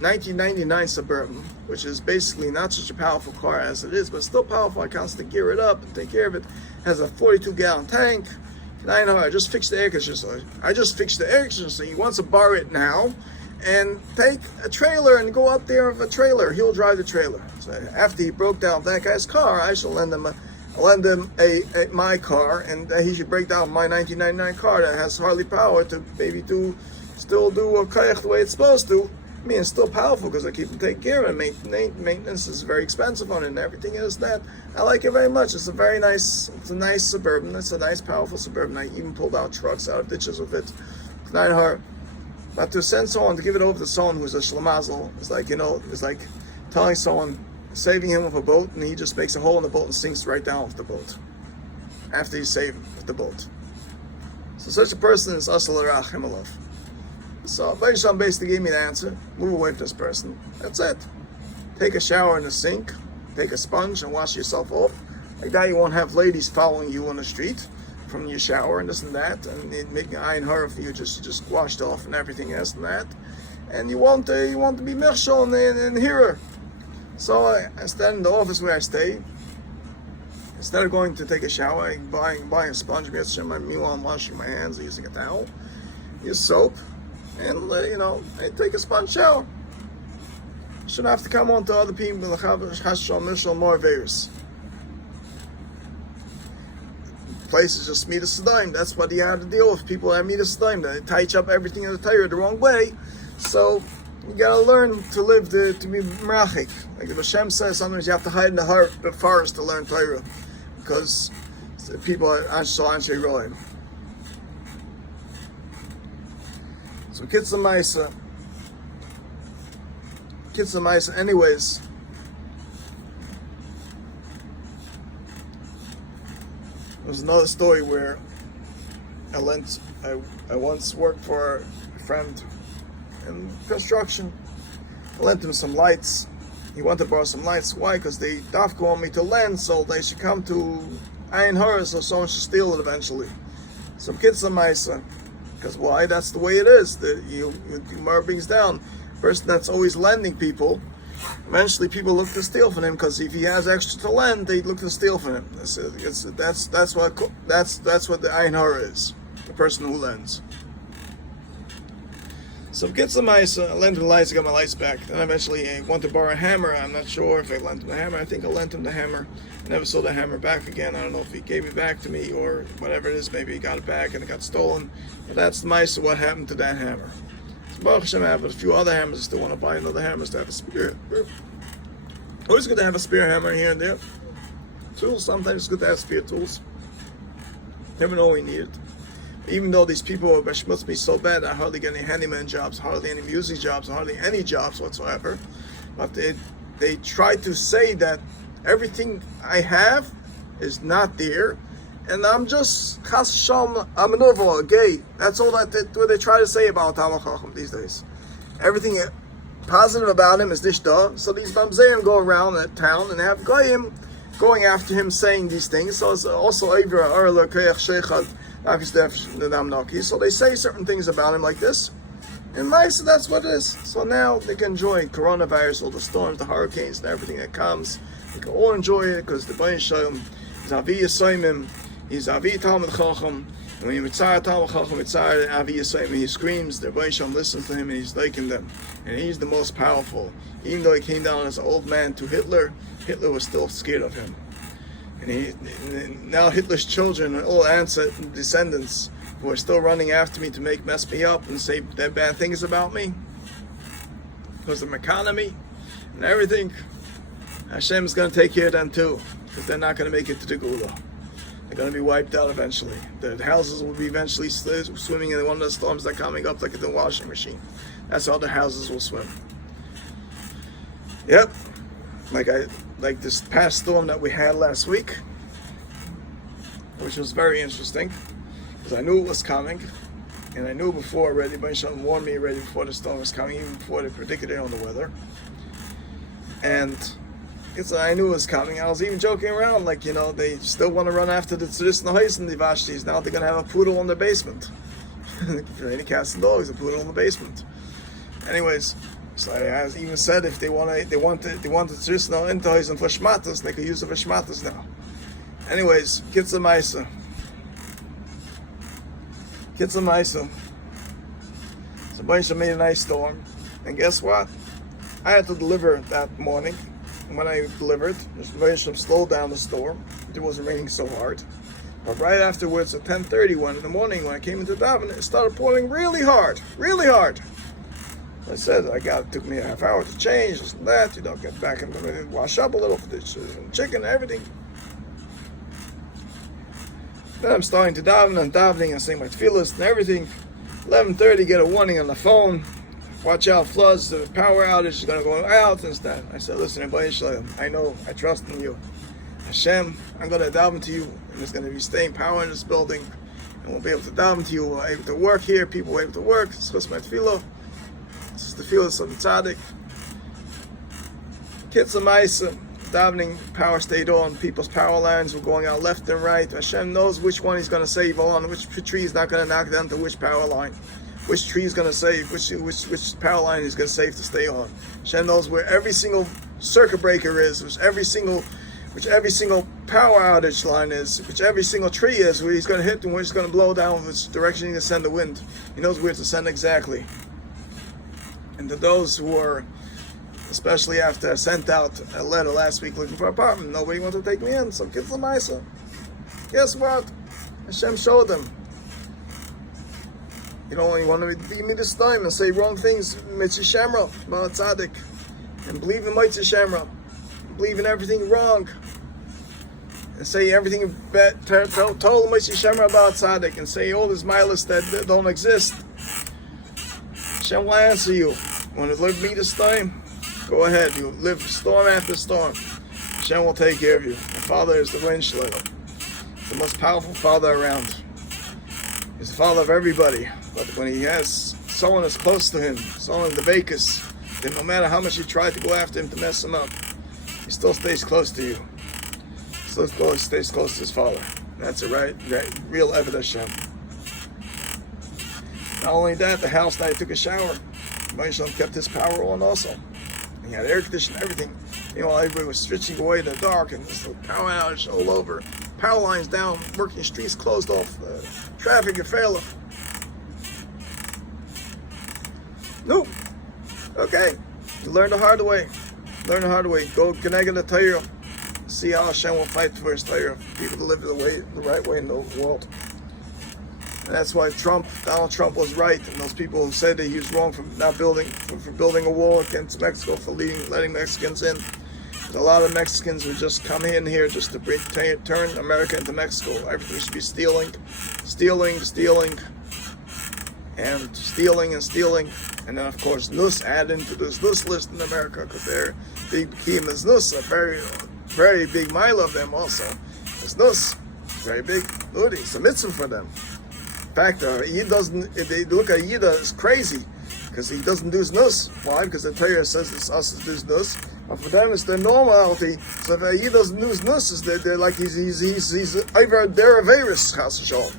1999 Suburban, which is basically not such a powerful car as it is, but still powerful. I constantly gear it up and take care of it. Has a 42-gallon tank. I just fixed the air conditioner. So he wants to borrow it now and take a trailer and go out there with a trailer. He'll drive the trailer. So after he broke down that guy's car, I shall lend him my car, and he should break down my 1999 car that has hardly power to maybe still do a kayak the way it's supposed to. I mean, it's still powerful because I keep taking care of it. Maintenance is very expensive on it, and everything is that. I like it very much. It's a nice Suburban. It's a nice, powerful Suburban. I even pulled out trucks out of ditches with it. It's not hard. But to send someone, to give it over to someone who's a shlemazel, it's like telling someone, saving him with a boat, and he just makes a hole in the boat and sinks right down with the boat after you save him with the boat. So such a person is asal arach himalov. So Baisham basically gave me the answer. Move away from this person. That's it. Take a shower in the sink, take a sponge and wash yourself off. Like that, you won't have ladies following you on the street from your shower and this and that, and making iron her if you just washed off and everything else and that. And you want to be mechshel and hear her. So I stand in the office where I stay. Instead of going to take a shower, buying a sponge, meanwhile I'm washing my hands using a towel, use soap, and I take a sponge shower. Shouldn't have to come on to other people. Places just meet a Sadaim. That's what you have to deal with. People that meet a Sadaim, they touch up everything in the Torah the wrong way. So you gotta learn to live to be merachik. Like the Hashem says, sometimes you have to hide in the forest to learn Torah, because people are anshe roim. So Kitza Maisa. Anyways, there was another story where I once worked for a friend in construction. I lent him some lights. He wanted to borrow some lights. Why? Because they dafka want me to lend, so they should come to Ayin Hara, so someone should steal it eventually. Some kids on Maisa. Because why? That's the way it is. You brings down. Person that's always lending people, eventually people look to steal from him, because if he has extra to lend, they look to steal from him. That's what the Ayin Hara is. The person who lends. So get some ice, I lent him the lights, I got my lights back. Then eventually I want to borrow a hammer. I'm not sure if I lent him the hammer. I think I lent him the hammer. I never saw the hammer back again. I don't know if he gave it back to me or whatever it is. Maybe he got it back and it got stolen. But that's the mice of what happened to that hammer. So Baruch Hashem, I have a few other hammers. I still want to buy another hammer to have a spear. Always good to have a spear hammer here and there. Tools, sometimes it's good to have spear tools. Never know when you need it. Even though these people must be so bad, I hardly get any handyman jobs, hardly any music jobs, hardly any jobs whatsoever. But they try to say that everything I have is not there, and I'm just chas shalom, I'm an overall gay. That's all what they try to say about Talmud Chacham these days. Everything positive about him is nishta. So these mamzerim go around the town and have goyim going after him, saying these things. So it's also over arla kayach sheichad. So they say certain things about him like this, and so that's what it is. So now they can enjoy coronavirus, all the storms, the hurricanes, and everything that comes. They can all enjoy it because the Baruch Shalom is Avi Yisayimim, he's Avi Talmud Chacham, and when you mitzar Talmud Chacham, mitzar Avi Yisayimim, he screams, the Baruch Shalom listens to him, and he's liking them, and he's the most powerful. Even though he came down as an old man to Hitler, Hitler was still scared of him. And now Hitler's children are all descendants who are still running after me to mess me up and say their bad things about me because of the economy and everything. Hashem is going to take care of them too, because they're not going to make it to the Gula. They're going to be wiped out eventually. The houses will be eventually swimming in one of the storms that are coming up like in the washing machine. That's how the houses will swim. Yep. Like this past storm that we had last week, which was very interesting, because I knew it was coming, and I knew before already, but Hashem warned me already before the storm was coming, even before they predicted it on the weather. And I knew it was coming. I was even joking around, like, they still want to run after the Tzidis Nahis and the Vashtis. Now they're going to have a poodle in their basement. For any cats and dogs, a poodle in the basement. Anyways, So I even said if they wanted to just know intoys and for shmatas, they could use it for shmatas now. Anyways, Kitza Maisa. So Baisha made a nice storm. And guess what? I had to deliver that morning. And when I delivered, Baisha slowed down the storm. It wasn't raining so hard. But right afterwards, at 10:31 in the morning, when I came into daven, it started pouring really hard. I said, it took me a half hour to change, this and that. You don't get back and wash up a little for the chicken and everything. Then I'm starting to daven and davening and saying my tefillas and everything. 11:30, get a warning on the phone. Watch out, floods, the power outage is going to go out and that. I said, listen, I know, I trust in you. Hashem, I'm going to daven to you, and there's going to be staying power in this building, and we'll be able to daven to you. We'll be able to work here, people will be able to work. This is my tefillah. This is the tefillah of the tzaddik. Kitza Maisa, davening, power stayed on. People's power lines were going out left and right. Hashem knows which one He's going to save on, which tree is not going to knock down to which power line, which tree is going to save, which power line He's going to save to stay on. Hashem knows where every single circuit breaker is, which every single power outage line is, which every single tree is, where He's going to hit and where He's going to blow down, which direction He's going to send the wind. He knows where to send exactly. And to those who are, especially after I sent out a letter last week looking for an apartment, nobody wanted to take me in, so Kitza Maisa. Guess what? Hashem showed them. You don't only want to give me this time and say wrong things, Mitzvah Shemra, Ma'at Tzaddik, and believe in Mitzvah Shemra, believe in everything wrong, and say everything total Mitzvah Shemra about Tzaddik, and say all these milas that don't exist. Hashem will answer you. You want to live me this time? Go ahead. You live storm after storm. Hashem will take care of you. My Father is the wind shleller. The most powerful Father around. He's the Father of everybody. But when He has someone that's close to Him, someone in the Vekas, then no matter how much you try to go after Him to mess Him up, He still stays close to you. Still stays close to His Father. That's a real evidence Hashem. Not only that, the house that I took a shower, Moshe kept his power on also. He had air conditioning, everything. You know, everybody was switching away in the dark, and there's power outage all over. Power lines down, working streets closed off, traffic and failing. Nope. Okay. You learn the hard way. Go Genega the Torah. See how Hashem will fight for His Torah. People to live the right way in the world. And that's why Donald Trump was right, and those people who said that he was wrong for building a wall against Mexico, for letting Mexicans in. There's a lot of Mexicans who just come in here just to turn America into Mexico. Everything should be stealing, and then of course Nus add into this Nus list in America, because they're big Kim is Nus, a very, very big mile of them also. It's Nus, very big. It's a mitzvah for them. In fact, he doesn't. If they look at Yida, it's crazy because he doesn't do his nus. Why? Because the Torah says it's us to do his nus. But for them, it's their normality. So if Yida doesn't do his nus, they're like he's over their averus chas v'shalom,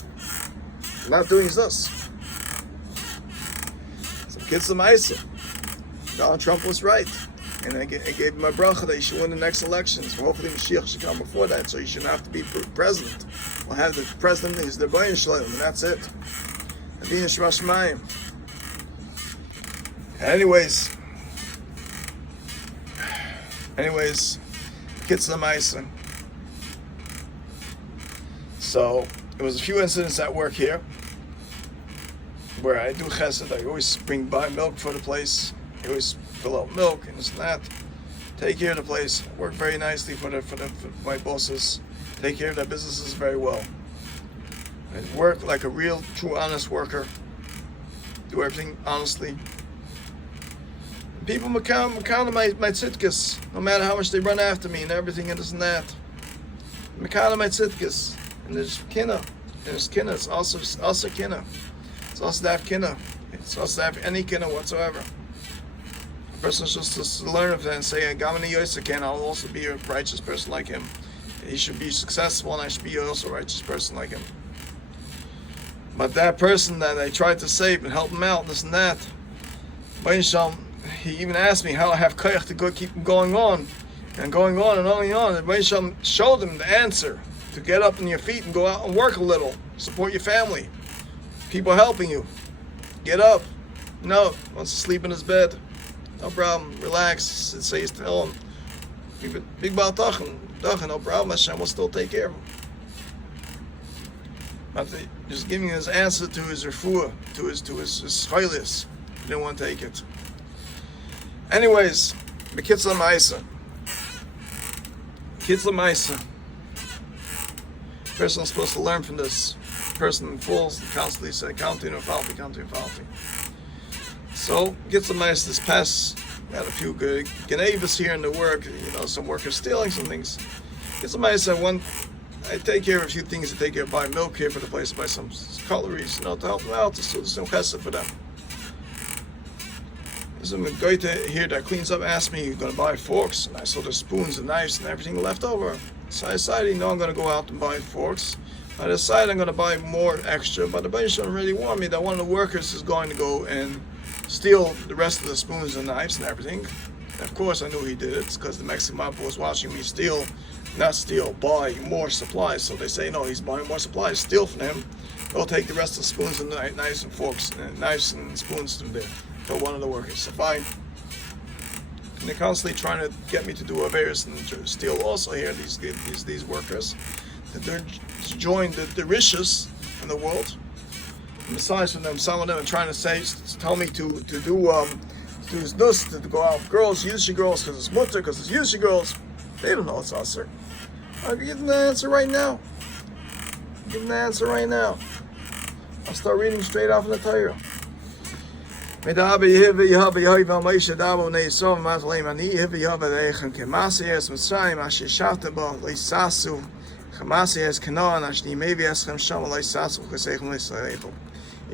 not doing his nus. So Kitza Maisa, Donald Trump was right, and I gave him a bracha that he should win the next elections. Hopefully, Mashiach should come before that, so he shouldn't have to be president. We'll have the president, he's the Bayin Shalom, and that's it. Adina Shema Shemayim. Anyways, Kitza Maisa. So, there was a few incidents at work here where I do chesed. I always buy milk for the place. I always fill out milk and this and that. Take care of the place. Work very nicely for my bosses. Take care of their businesses very well. I work like a real, true, honest worker. Do everything honestly. People count my tzidkas, no matter how much they run after me and everything and this and that. Count my tzidkas. And there's kinna. There's kinna. It's also kinna. It's also to have kinna. It's also to have any kinna whatsoever. A person is just to learn of that and say, Gamani Yosakan, I'll also be a righteous person like him. He should be successful and I should be also a righteous person like him. But that person that I tried to save and help him out, this and that, he even asked me how I have koyach to go keep going on, and going on and on and on. And Rebbeinu Shalom showed him the answer to get up on your feet and go out and work a little, support your family, people helping you. Get up. No, wants to sleep in his bed. No problem. Relax. It says tell him, big Baal Tachan, no problem. Hashem will still take care of him. But just giving his answer to his refuah, to his chaylis. He didn't want to take it. Anyways, the Kitzla Ma'isa. Kitzla Ma'isa. Person is supposed to learn from this. Person falls constantly say counting and faulty. So Kitzla Ma'isa this past got a few good genevas here in the work. Some workers stealing some things. Kitzla Ma'isa I take care of a few things. I take care of buy milk here for the place, buy some cutleries, to help them out, to do some chesed for them. There's a goite here that cleans up asked me, you're going to buy forks, and I saw the spoons and knives and everything left over. So I decided, I'm going to go out and buy forks. I decided I'm going to buy more extra, but the Rebbeinu already warned me that one of the workers is going to go and steal the rest of the spoons and knives and everything. And of course I knew he did it, because the Mexican mob was watching me buy more supplies. So they say, no, he's buying more supplies, steal from him. They'll take the rest of the spoons and knives and forks, knives and spoons from there. Tell one of the workers. So fine. And they're constantly trying to get me to do averos and steal also here, these workers. That they're to join the Rishas in the world. And besides from them, some of them are trying to tell me to do this, to go out with girls, Yiddish girls, because it's mutter, because it's Yiddish girls. They don't know it's usher. I'll give them the answer right now. I'll start reading straight off in the Torah. It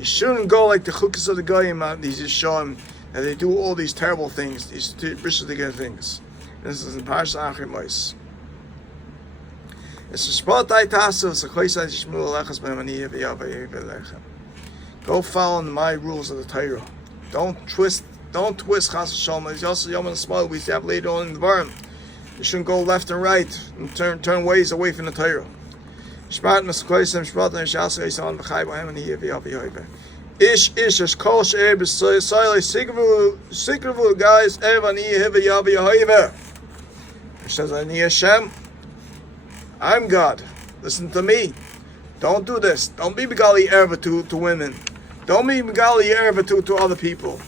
shouldn't go like the chukas of the goyim. These just show them that they do all these terrible things, these rishis things. This is in Parashat Achri Mos. Go follow my rules of the Torah. Don't twist Chas V'Shalom. It's also Yom HaSmal we used to have later on in the Barim. You shouldn't go left and right and turn ways away from the Torah. Ish as kol she'er b'soylei sikravu guys evani hiva yavi yahiva. It says, Ani Hashem, I'm God. Listen to me. Don't do this. Don't be begali erva to women. Don't be begali erva to other people.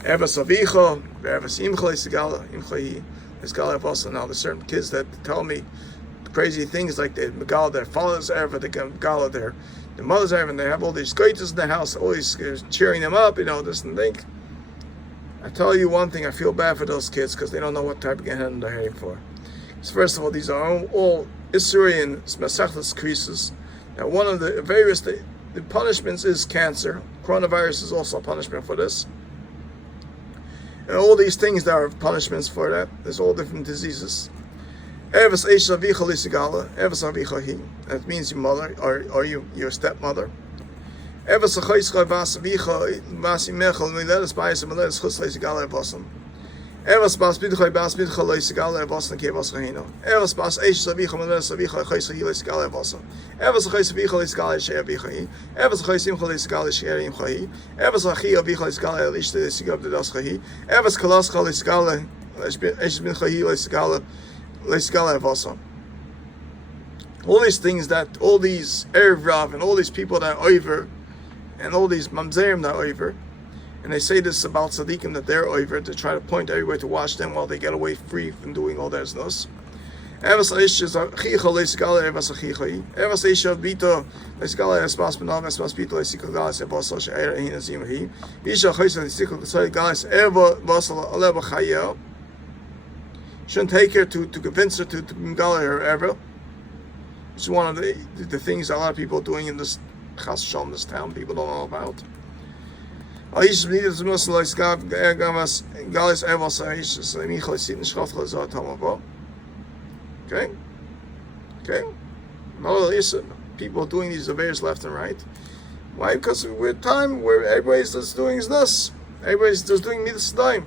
Erva savicha, erva simcha lesigala imchahi. Now there's certain kids that tell me crazy things like they megala their father's erva, they can megala their mother's erva, and they have all these goitas in the house, always cheering them up, this and think. I tell you one thing, I feel bad for those kids because they don't know what type of Gehenna they're heading for. So first of all, these are all Isurian Masechtas creases. Now one of the various the punishments is cancer. Coronavirus is also a punishment for this. And all these things that are punishments for that. There's all different diseases. That means your mother or your stepmother. Evas bas bidchoy bas bidchoy lo yisgale evas ke evas reino. Evas bas eish savicha meles savicha khoyse hile yisgale evas. Evas khoyse vicha yisgale shei vicha. Evas khoyse imcha yisgale shei im khoy. Evas achi vicha yisgale lish de sigab de das khoy. Evas klas khol yisgale eish bin khoy yisgale yisgale evas. All these things all these Erev Rav and all these people that are over and all these mamzerim that are over. And they say this about tzaddikim that they're over to try to point everywhere to watch them while they get away free from doing all their znos. Evas aish is achicha leisgala evas achicha. Evas aish bito leisgala espas benav espas bito leisgala evas aish eir hin azimhi. Isha chaysa leisgala guys eva vasal aleva chayel. Shouldn't take her to convince her to mgala her ever. It's one of the things a lot of people are doing in this chas shalom, this town people don't know about. Okay? No, listen. People are doing these affairs left and right. Why? Because we're at a time where everybody's just doing this. Everybody's just doing me this time.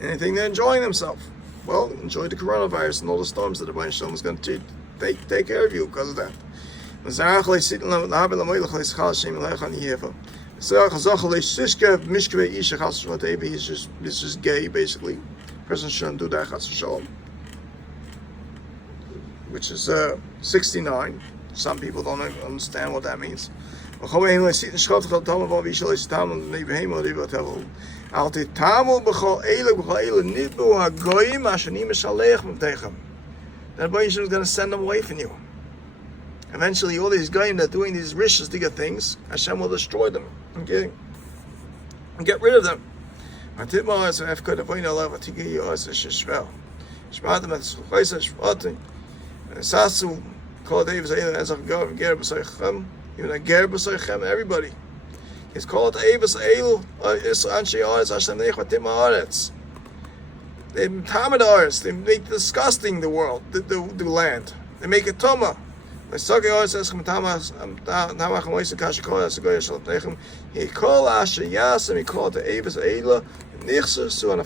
Anything they're enjoying themselves. Well, enjoy the coronavirus and all the storms that the Rebbeinu Shalom is going to take care of you because of that. This is gay, basically. Person shouldn't do that, which is 69. Some people don't understand what that means. That Rebbeinu Shalom is going to send them away from you. Eventually, all these goyim that are doing these rishas digga things, Hashem will destroy them and get rid of them. Everybody. It's called Eivas Eilu Anshe Aretz Hashem Neich Vatim Haaretz. They tamid Aretz. They make disgusting the world, the land. They make it toma. He called the Eivas Eilu Nichsus to an